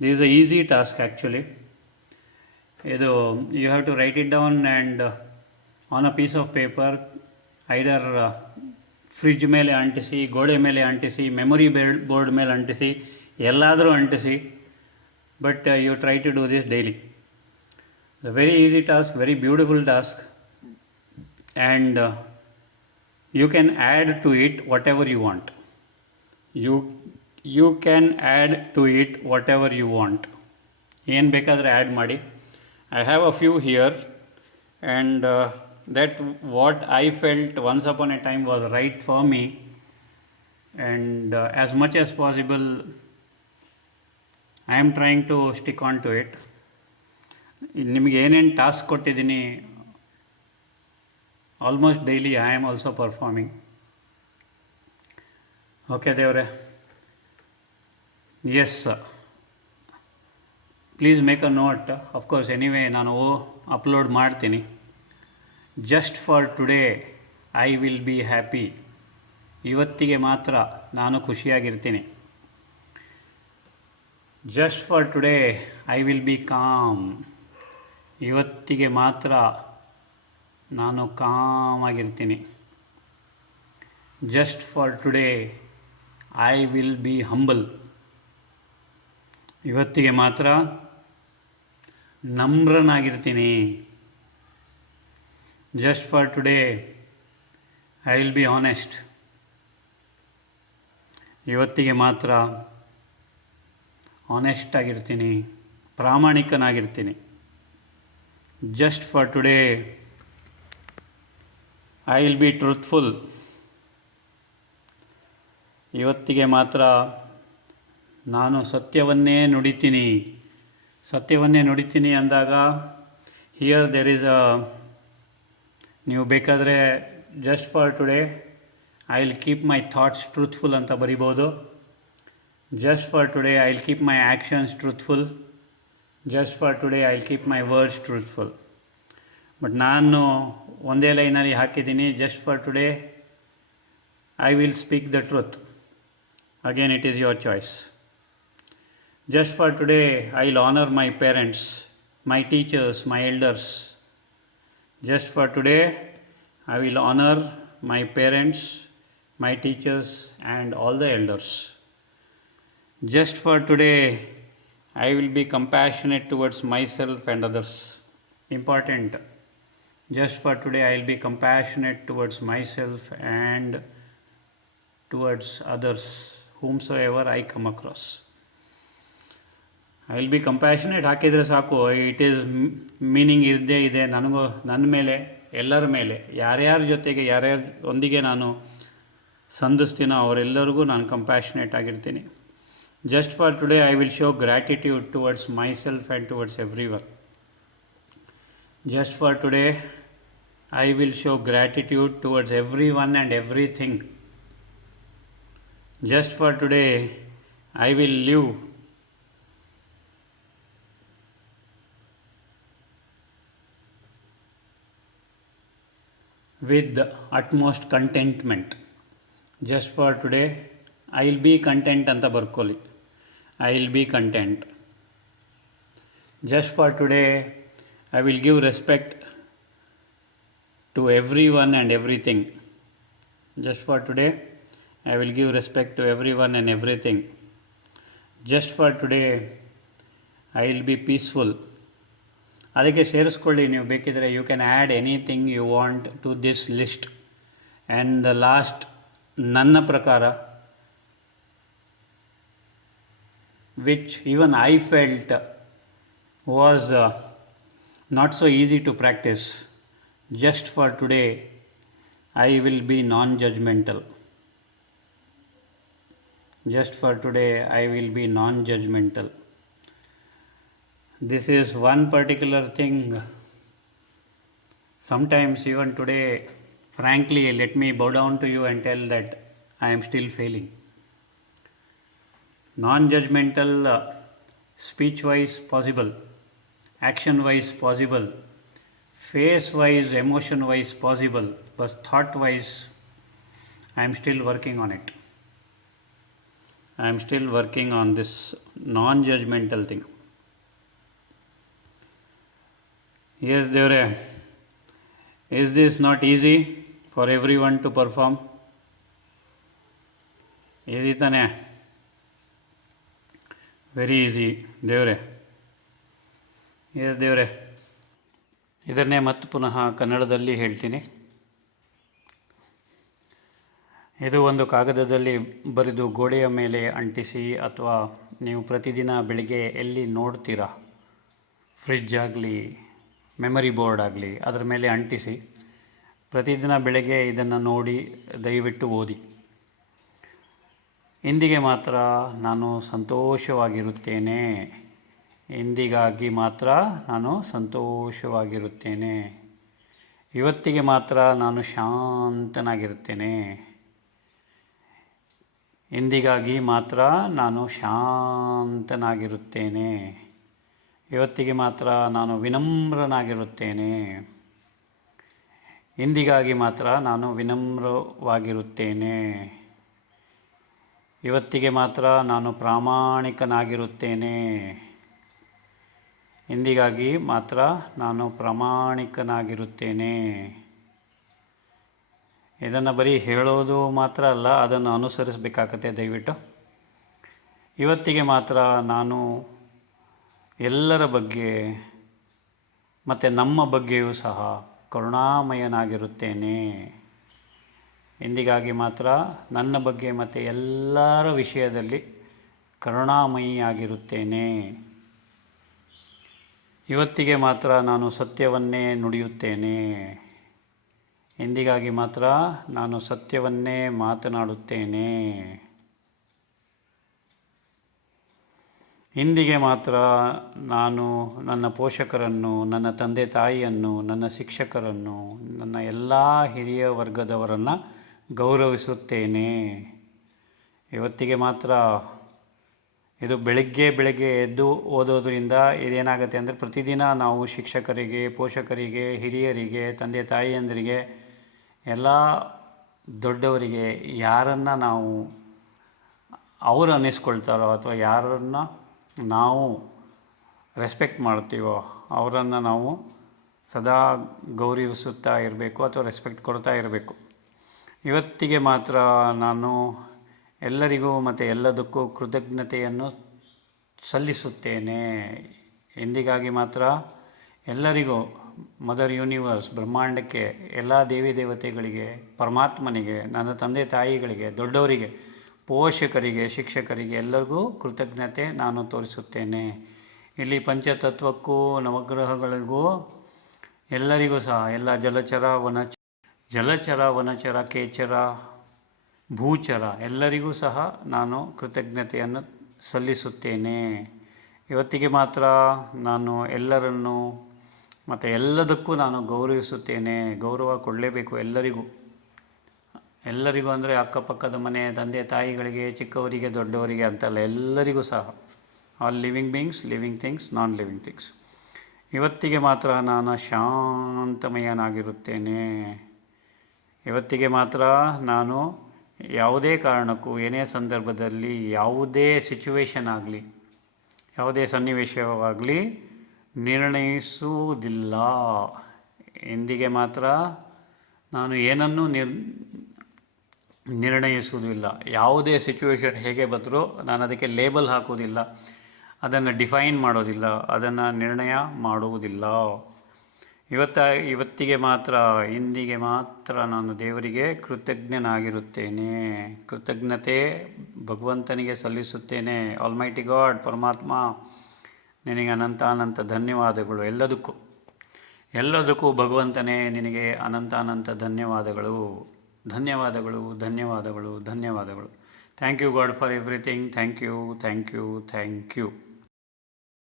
this is a easy task, actually. ಇದು you have to write it down and on a piece of paper either fridge ಮೇಲೆ ಅಂಟಿಸಿ, ಗೋಡೆ ಮೇಲೆ ಅಂಟಿಸಿ memory Baird board ಮೇಲೆ ಅಂಟಿಸಿ, ಎಲ್ಲಾದರೂ ಅಂಟಿಸಿ but you try to do this daily the very easy task very beautiful task and you can add to it whatever you want you you can add to it whatever you want ಏನು ಬೇಕಾದರೆ add ಮಾಡಿ. I have a few here and that what I felt once upon a time was right for me and as much as possible I am trying to stick on to it ನಿಮಗೆ ಏನೇನು task ಕೊಟ್ಟಿದ್ದೀನಿ almost daily I am also performing okay ದೇವ್ರೆ. Yes please make a note of course anyway ನಾನು upload ಮಾಡ್ತೀನಿ. Just for today I will be happy ಇವತ್ತಿಗೆ ಮಾತ್ರ ನಾನು ಖುಷಿಯಾಗಿರ್ತೀನಿ. Just for today I will be calm ಇವತ್ತಿಗೆ ಮಾತ್ರ ನಾನು ಕಾಮಾಗಿರ್ತೀನಿ. Just for today I will be humble ಇವತ್ತಿಗೆ ಮಾತ್ರ ನಮ್ರನಾಗಿರ್ತೀನಿ. Just for today I will be honest ಇವತ್ತಿಗೆ ಮಾತ್ರ ಆನೆಸ್ಟ್ ಆಗಿರ್ತೀನಿ, ಪ್ರಾಮಾಣಿಕನಾಗಿರ್ತೀನಿ. Just for today I will be truthful ಇವತ್ತಿಗೆ ಮಾತ್ರ ನಾನು ಸತ್ಯವನ್ನೇ ನುಡಿತೀನಿ. ಸತ್ಯವನ್ನೇ ನುಡಿತೀನಿ ಅಂದಾಗ ಹಿಯರ್ ದೆರ್ ಈಸ್ ಅ ನೀವು ಬೇಕಾದರೆ just for today I will keep my thoughts truthful ಅಂತ ಬರಿಬೋದು. Just for today I will keep my actions truthful just for today I will keep my words truthful but ನಾನು ಒಂದೇ ಲೈನಲ್ಲಿ ಹಾಕಿದ್ದೀನಿ just for today I will speak the truth again it is your choice Just for today, I'll honor my parents, my teachers, my elders. Just for today, I will honor my parents, my teachers, and all the elders. Just for today, I will be compassionate towards myself and others. Important. Just for today, I will be compassionate towards myself and towards others, whomsoever I come across. I will be compassionate ಹಾಕಿದರೆ ಸಾಕು. It is meaning ಇದ್ದೇ ಇದೆ. ನನಗೂ ನನ್ನ ಮೇಲೆ, ಎಲ್ಲರ ಮೇಲೆ, ಯಾರ್ಯಾರ ಜೊತೆಗೆ, ಯಾರ್ಯಾರ ಒಂದಿಗೆ ನಾನು ಸಂಧಿಸ್ತೀನೋ ಅವರೆಲ್ಲರಿಗೂ ನಾನು compassionate ಆಗಿರ್ತೀನಿ. Just for today I will show gratitude towards myself and towards everyone just for today I will show gratitude towards everyone and everything just for today I will live with utmost contentment. Just for today i will be content ಅಂತ ಬರ್ಕೊಳ್ಳಿ. I will be content just for today I will give respect to everyone and everything just for today I will give respect to everyone and everything just for today I will be peaceful ಅದಕ್ಕೆ ಸೇರಿಸ್ಕೊಳ್ಳಿ, ನೀವು ಬೇಕಿದ್ರೆ you can add anything you want to this list and the last ನನ್ನ ಪ್ರಕಾರ which even I felt was not so easy to practice just for today I will be non judgmental just for today I will be non judgmental this is one particular thing. Sometimes even today frankly let me bow down to you and tell that i am still failing. Non judgmental uh, speech wise possible action wise possible face wise emotion wise possible but thought wise i am still working on it. I am still working on this non judgmental thing. Yes, Devre, this not not for everyone to perform? Easy ತಾನೇ. Very easy ದೇವರೇ. Yes ದೇವ್ರೆ. ಇದನ್ನೇ ಮತ್ತೆ ಪುನಃ ಕನ್ನಡದಲ್ಲಿ ಹೇಳ್ತೀನಿ. ಇದು ಒಂದು ಕಾಗದದಲ್ಲಿ ಬರೆದು ಗೋಡೆಯ ಮೇಲೆ ಅಂಟಿಸಿ ಅಥವಾ ನೀವು ಪ್ರತಿದಿನ ಬೆಳಿಗ್ಗೆ ಎಲ್ಲಿ ನೋಡ್ತೀರಾ? ಫ್ರಿಜ್ ಆಗಲಿ ಮೆಮರಿ ಬೋರ್ಡ್ ಆಗಲಿ, ಅದರ ಮೇಲೆ ಅಂಟಿಸಿ, ಪ್ರತಿದಿನ ಬೆಳಗ್ಗೆ ಇದನ್ನು ನೋಡಿ ದಯವಿಟ್ಟು ಓದಿ. ಇಂದಿಗೆ ಮಾತ್ರ ನಾನು ಸಂತೋಷವಾಗಿರುತ್ತೇನೆ. ಇಂದಿಗಾಗಿ ಮಾತ್ರ ನಾನು ಸಂತೋಷವಾಗಿರುತ್ತೇನೆ. ಇವತ್ತಿಗೆ ಮಾತ್ರ ನಾನು ಶಾಂತನಾಗಿರುತ್ತೇನೆ. ಇಂದಿಗಾಗಿ ಮಾತ್ರ ನಾನು ಶಾಂತನಾಗಿರುತ್ತೇನೆ. ಇವತ್ತಿಗೆ ಮಾತ್ರ ನಾನು ವಿನಮ್ರನಾಗಿರುತ್ತೇನೆ. ಇಂದಿಗಾಗಿ ಮಾತ್ರ ನಾನು ವಿನಮ್ರವಾಗಿರುತ್ತೇನೆ. ಇವತ್ತಿಗೆ ಮಾತ್ರ ನಾನು ಪ್ರಾಮಾಣಿಕನಾಗಿರುತ್ತೇನೆ. ಇಂದಿಗಾಗಿ ಮಾತ್ರ ನಾನು ಪ್ರಾಮಾಣಿಕನಾಗಿರುತ್ತೇನೆ. ಇದನ್ನು ಬರೀ ಹೇಳೋದು ಮಾತ್ರ ಅಲ್ಲ, ಅದನ್ನು ಅನುಸರಿಸಬೇಕಾಗತ್ತೆ ದಯವಿಟ್ಟು. ಇವತ್ತಿಗೆ ಮಾತ್ರ ನಾನು ಎಲ್ಲರ ಬಗ್ಗೆ ಮತ್ತು ನಮ್ಮ ಬಗ್ಗೆಯೂ ಸಹ ಕರುಣಾಮಯನಾಗಿರುತ್ತೇನೆ. ಎಂದಿಗಾಗಿ ಮಾತ್ರ ನನ್ನ ಬಗ್ಗೆ ಮತ್ತು ಎಲ್ಲರ ವಿಷಯದಲ್ಲಿ ಕರುಣಾಮಯಿಯಾಗಿರುತ್ತೇನೆ. ಇವತ್ತಿಗೆ ಮಾತ್ರ ನಾನು ಸತ್ಯವನ್ನೇ ನುಡಿಯುತ್ತೇನೆ. ಎಂದಿಗಾಗಿ ಮಾತ್ರ ನಾನು ಸತ್ಯವನ್ನೇ ಮಾತನಾಡುತ್ತೇನೆ. ಇಂದಿಗೆ ಮಾತ್ರ ನಾನು ನನ್ನ ಪೋಷಕರನ್ನು, ನನ್ನ ತಂದೆ ತಾಯಿಯನ್ನು, ನನ್ನ ಶಿಕ್ಷಕರನ್ನು, ನನ್ನ ಎಲ್ಲ ಹಿರಿಯ ವರ್ಗದವರನ್ನು ಗೌರವಿಸುತ್ತೇನೆ. ಇವತ್ತಿಗೆ ಮಾತ್ರ ಇದು ಬೆಳಗ್ಗೆ ಬೆಳಗ್ಗೆ ಎದ್ದು ಓದೋದ್ರಿಂದ ಇದೇನಾಗುತ್ತೆ ಅಂದರೆ ಪ್ರತಿದಿನ ನಾವು ಶಿಕ್ಷಕರಿಗೆ, ಪೋಷಕರಿಗೆ, ಹಿರಿಯರಿಗೆ, ತಂದೆ ತಾಯಿಯಂದರಿಗೆ, ಎಲ್ಲ ದೊಡ್ಡವರಿಗೆ ಯಾರನ್ನು ನಾವು ಅವರು ಅನ್ನಿಸ್ಕೊಳ್ತಾರೋ ಅಥವಾ ಯಾರನ್ನು ನಾವು ರೆಸ್ಪೆಕ್ಟ್ ಮಾಡ್ತೀವೋ ಅವರನ್ನು ನಾವು ಸದಾ ಗೌರವಿಸುತ್ತಾ ಇರಬೇಕು ಅಥವಾ ರೆಸ್ಪೆಕ್ಟ್ ಕೊಡ್ತಾ ಇರಬೇಕು. ಇವತ್ತಿಗೆ ಮಾತ್ರ ನಾನು ಎಲ್ಲರಿಗೂ ಮತ್ತು ಎಲ್ಲದಕ್ಕೂ ಕೃತಜ್ಞತೆಯನ್ನು ಸಲ್ಲಿಸುತ್ತೇನೆ. ಎಂದಿಗಾಗಿ ಮಾತ್ರ ಎಲ್ಲರಿಗೂ ಮದರ್ ಯೂನಿವರ್ಸ್ ಬ್ರಹ್ಮಾಂಡಕ್ಕೆ, ಎಲ್ಲ ದೇವಿ ದೇವತೆಗಳಿಗೆ, ಪರಮಾತ್ಮನಿಗೆ, ನನ್ನ ತಂದೆ ತಾಯಿಗಳಿಗೆ, ದೊಡ್ಡವರಿಗೆ ಪೋಷಕರಿಗೆ, ಶಿಕ್ಷಕರಿಗೆ ಎಲ್ಲರಿಗೂ ಕೃತಜ್ಞತೆ ನಾನು ತೋರಿಸುತ್ತೇನೆ. ಇಲ್ಲಿ ಪಂಚತತ್ವಕ್ಕೂ, ನವಗ್ರಹಗಳಿಗೂ ಎಲ್ಲರಿಗೂ ಸಹ ಎಲ್ಲ ಜಲಚರ, ವನಚ, ಜಲಚರ, ವನಚರ, ಕೇಚರ, ಭೂಚರ ಎಲ್ಲರಿಗೂ ಸಹ ನಾನು ಕೃತಜ್ಞತೆಯನ್ನು ಸಲ್ಲಿಸುತ್ತೇನೆ. ಇವತ್ತಿಗೆ ಮಾತ್ರ ನಾನು ಎಲ್ಲರನ್ನು ಮತ್ತು ಎಲ್ಲದಕ್ಕೂ ನಾನು ಗೌರವಿಸುತ್ತೇನೆ. ಗೌರವ ಕೊಡಲೇಬೇಕು ಎಲ್ಲರಿಗೂ. ಎಲ್ಲರಿಗೂ ಅಂದರೆ ಅಕ್ಕಪಕ್ಕದ ಮನೆ, ತಂದೆ, ತಾಯಿಗಳಿಗೆ, ಚಿಕ್ಕವರಿಗೆ, ದೊಡ್ಡವರಿಗೆ ಅಂತಲ್ಲ, ಎಲ್ಲರಿಗೂ ಸಹ. All living beings living things non living things ಇವತ್ತಿಗೆ ಮಾತ್ರ ನಾನು ಶಾಂತಮಯನಾಗಿರುತ್ತೇನೆ. ಇವತ್ತಿಗೆ ಮಾತ್ರ ನಾನು ಯಾವುದೇ ಕಾರಣಕ್ಕೂ, ಏನೇ ಸಂದರ್ಭದಲ್ಲಿ, ಯಾವುದೇ ಸಿಚುವೇಶನ್ ಆಗಲಿ, ಯಾವುದೇ ಸನ್ನಿವೇಶವಾಗಲಿ ನಿರ್ಣಯಿಸುವುದಿಲ್ಲ. ಎಂದಿಗೆ ಮಾತ್ರ ನಾನು ಏನನ್ನೂ ನಿರ್ ನಿರ್ಣಯಿಸುವುದಿಲ್ಲ ಯಾವುದೇ ಸಿಚುವೇಶನ್ ಹೇಗೆ ಬಂದರೂ ನಾನು ಅದಕ್ಕೆ ಲೇಬಲ್ ಹಾಕುವುದಿಲ್ಲ. ಅದನ್ನು ಡಿಫೈನ್ ಮಾಡೋದಿಲ್ಲ. ಅದನ್ನು ನಿರ್ಣಯ ಮಾಡುವುದಿಲ್ಲ. ಇವತ್ತ, ಇವತ್ತಿಗೆ ಮಾತ್ರ, ಇಂದಿಗೆ ಮಾತ್ರ ನಾನು ದೇವರಿಗೆ ಕೃತಜ್ಞನಾಗಿರುತ್ತೇನೆ. ಕೃತಜ್ಞತೆ ಭಗವಂತನಿಗೆ ಸಲ್ಲಿಸುತ್ತೇನೆ. ಆಲ್ಮೈಟಿ ಗಾಡ್ ಪರಮಾತ್ಮ, ನಿನಗೆ ಅನಂತ ಅನಂತ ಧನ್ಯವಾದಗಳು ಎಲ್ಲದಕ್ಕೂ. ಎಲ್ಲದಕ್ಕೂ ಭಗವಂತನೇ ನಿನಗೆ ಅನಂತ ಅನಂತ ಧನ್ಯವಾದಗಳು. ಧನ್ಯವಾದಗಳು ಧನ್ಯವಾದಗಳು ಧನ್ಯವಾದಗಳು. Thank you God for everything thank you thank you thank you